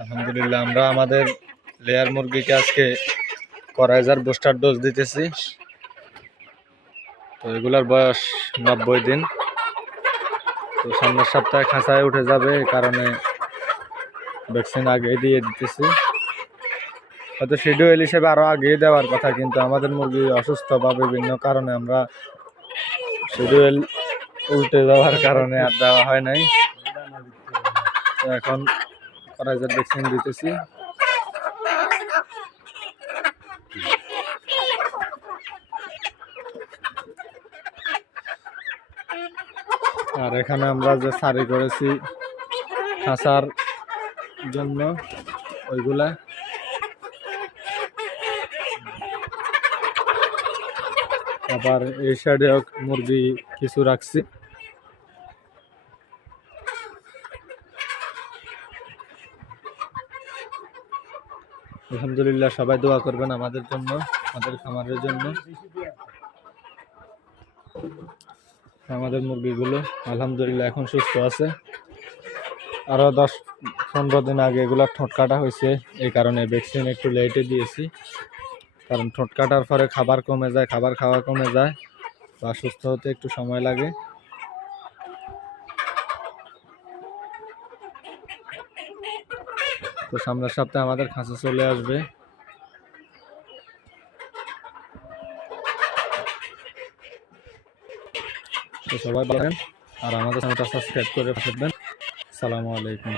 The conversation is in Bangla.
আলহামদুলিল্লাহ, আমরা আমাদের লেয়ার মুরগিকে আজকে করাইজার বুস্টার ডোজ দিতেছি। তো এগুলার বয়স নব্বই দিন। তো সামনের সপ্তাহে খাঁচায় উঠে যাবে এই কারণে ভ্যাকসিন আগে দিয়ে দিতেছি। হয়তো শিডিউল হিসেবে আরও আগে দেওয়ার কথা, কিন্তু আমাদের মুরগি অসুস্থ বা বিভিন্ন কারণে আমরা শিডিউল উল্টে যাওয়ার কারণে আর দেওয়া হয় নাই। এখন করাইজার ভ্যাকসিন দিতেছি। আর এখানে আমরা যে সারি করেছি খাঁচার জন্য, ওইগুলা। আবার এই সাইডেও মুরগি কিছু রাখছি। আলহামদুলিল্লাহ, সবাই দোয়া করবেন আমাদের জন্য, আমাদের খামারের জন্য। আমাদের মুরগিগুলো আলহামদুলিল্লাহ এখন সুস্থ আছে। আরও দশ পনেরো দিন আগে এগুলো ঠোঁট কাটা হয়েছে, এই কারণে ভ্যাকসিন একটু লেটে দিয়েছি। কারণ ঠোঁট কাটার পরে খাবার কমে যায়, খাবার খাওয়া কমে যায়, বা সুস্থ হতে একটু সময় লাগে। তো সামনের সপ্তাহে আমাদের খাঁচা চলে আসবে। সবাই বলেন আর আমাদের চ্যানেলটা সাবস্ক্রাইব করে রাখবেন। সালামু আলাইকুম।